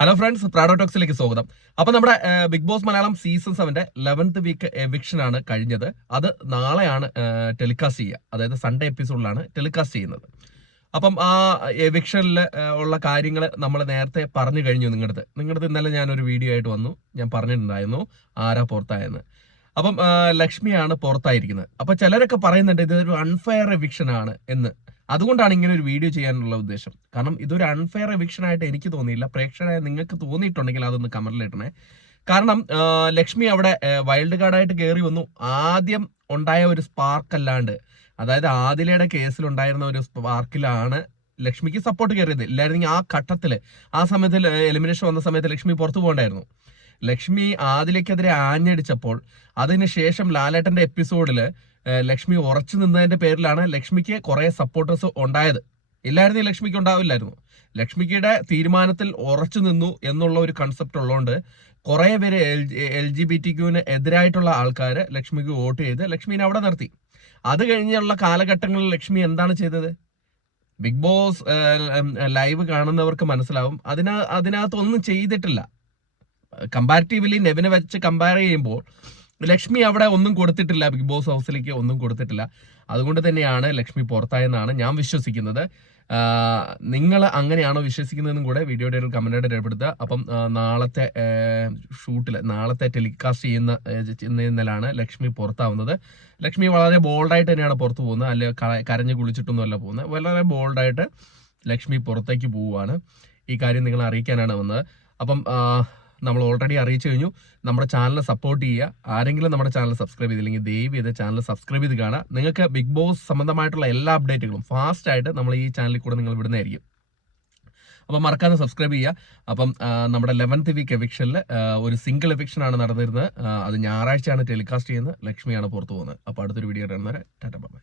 Hello friends, Prado ടോക്സിലേക്ക് സ്വാഗതം. അപ്പൊ നമ്മുടെ Bigg Boss Malayalam season 7 11th week eviction ആണ് കഴിഞ്ഞത്. അത് നാളെയാണ് ടെലികാസ്റ്റ് ചെയ്യുക. അതായത് സൺഡേ എപ്പിസോഡിലാണ് ടെലികാസ്റ്റ് ചെയ്യുന്നത്. അപ്പം ആ എവിക്ഷനിൽ ഉള്ള കാര്യങ്ങൾ നമ്മൾ നേരത്തെ പറഞ്ഞു കഴിഞ്ഞു. നിങ്ങളുടെ ഇന്നലെ ഞാനൊരു വീഡിയോ ആയിട്ട് വന്നു. ഞാൻ പറഞ്ഞിട്ടുണ്ടായിരുന്നു ആരാ പുറത്തായെന്ന്. അപ്പം ലക്ഷ്മിയാണ് പുറത്തായിരിക്കുന്നത്. അപ്പൊ ചിലരൊക്കെ പറയുന്നുണ്ട് ഇതൊരു അൺഫെയർ എവിക്ഷൻ ആണ് എന്ന്. അതുകൊണ്ടാണ് ഇങ്ങനെ ഒരു വീഡിയോ ചെയ്യാനുള്ള ഉദ്ദേശം. കാരണം ഇതൊരു അൺഫെയർ എവിക്ഷൻ ആയിട്ട് എനിക്ക് തോന്നിയില്ല. പ്രേക്ഷകരായ നിങ്ങൾക്ക് തോന്നിയിട്ടുണ്ടെങ്കിൽ അതൊന്ന് കമന്റിലിട്ടണേ. കാരണം ലക്ഷ്മി അവിടെ വൈൽഡ് കാർഡായിട്ട് കയറി വന്നു. ആദ്യം ഉണ്ടായ ഒരു സ്പാർക്ക് അല്ലാണ്ട്, അതായത് ആദിലയുടെ കേസിലുണ്ടായിരുന്ന ഒരു സ്പാർക്കിലാണ് ലക്ഷ്മിക്ക് സപ്പോർട്ട് കയറിയത്. ഇല്ലായിരുന്നെങ്കിൽ ആ ഘട്ടത്തിൽ ആ സമയത്ത് എലിമിനേഷൻ വന്ന സമയത്ത് ലക്ഷ്മി പുറത്തു പോകണ്ടായിരുന്നു. ലക്ഷ്മി ആദിലയ്ക്കെതിരെ ആഞ്ഞടിച്ചപ്പോൾ അതിനുശേഷം ലാലേട്ടന്റെ എപ്പിസോഡിൽ ലക്ഷ്മി ഉറച്ചു നിന്നതിന്റെ പേരിലാണ് ലക്ഷ്മിക്ക് കുറെ സപ്പോർട്ടേഴ്സ് ഉണ്ടായത്. ഇല്ലായിരുന്നെങ്കിൽ ലക്ഷ്മിക്ക് ഉണ്ടാവില്ലായിരുന്നു. ലക്ഷ്മിയുടെ തീരുമാനത്തിൽ ഉറച്ചു നിന്നു എന്നുള്ള ഒരു കൺസെപ്റ്റ് ഉള്ളതുകൊണ്ട് കുറെ പേര് LGBT എതിരായിട്ടുള്ള ആൾക്കാർ ലക്ഷ്മിക്ക് വോട്ട് ചെയ്ത് ലക്ഷ്മിനെ അവിടെ നിർത്തി. അത് കഴിഞ്ഞുള്ള കാലഘട്ടങ്ങളിൽ ലക്ഷ്മി എന്താണ് ചെയ്തത്? ബിഗ് ബോസ് ലൈവ് കാണുന്നവർക്ക് മനസ്സിലാവും. അതിനകത്തൊന്നും ചെയ്തിട്ടില്ല. കമ്പാരിറ്റീവ്ലി നെവിനെ വെച്ച് കമ്പയർ ചെയ്യുമ്പോൾ ലക്ഷ്മി അവിടെ ഒന്നും കൊടുത്തിട്ടില്ല. ബിഗ് ബോസ് ഹൗസിലേക്ക് ഒന്നും കൊടുത്തിട്ടില്ല. അതുകൊണ്ട് തന്നെയാണ് ലക്ഷ്മി പുറത്തായെന്നാണ് ഞാൻ വിശ്വസിക്കുന്നത്. നിങ്ങൾ അങ്ങനെയാണോ വിശ്വസിക്കുന്നതെന്നും കൂടെ വീഡിയോയുടെ ഒരു കമന്റായിട്ട് രേഖപ്പെടുത്തുക. അപ്പം നാളത്തെ ഷൂട്ടിൽ, നാളത്തെ ടെലികാസ്റ്റ് ചെയ്യുന്നതിലാണ് ലക്ഷ്മി പുറത്താവുന്നത്. ലക്ഷ്മി വളരെ ബോൾഡായിട്ട് തന്നെയാണ് പുറത്തു പോകുന്നത്. അല്ലെ കരഞ്ഞു കുളിച്ചിട്ടൊന്നുമല്ല പോകുന്നത്. വളരെ ബോൾഡായിട്ട് ലക്ഷ്മി പുറത്തേക്ക് പോവുകയാണ്. ഈ കാര്യം നിങ്ങളെ അറിയിക്കാനാണ് വന്നത്. അപ്പം നമ്മൾ ഓൾറെഡി അറിയിച്ചു കഴിഞ്ഞു. നമ്മുടെ ചാനൽ സപ്പോർട്ട് ചെയ്യുക. ആരെങ്കിലും നമ്മുടെ ചാനൽ സബ്സ്ക്രൈബ് ചെയ്തില്ലെങ്കിൽ ദയവ് ചെയ്ത് ചാനൽ സബ്സ്ക്രൈബ് ചെയ്ത് കാണുക. നിങ്ങൾക്ക് ബിഗ് ബോസ് സംബന്ധമായിട്ടുള്ള എല്ലാ അപ്ഡേറ്റുകളും ഫാസ്റ്റ് ആയിട്ട് നമ്മൾ ഈ ചാനലിൽ കൂടെ നിങ്ങൾ വിടുന്നതായിരിക്കും. അപ്പം മറക്കാതെ സബ്സ്ക്രൈബ് ചെയ്യുക. അപ്പം നമ്മുടെ 11th വീക്ക് എവിക്ഷനിൽ ഒരു സിംഗിൾ എവിക്ഷൻ ആണ് നടന്നിരുന്നത്. അത് ഞായറാഴ്ചയാണ് ടെലികാസ്റ്റ് ചെയ്യുന്നത്. ലക്ഷ്മിയാണ് പുറത്തു പോകുന്നത്. അപ്പോൾ അടുത്തൊരു വീഡിയോ കാണുന്നവരെ ടാറ്റ ബൈ.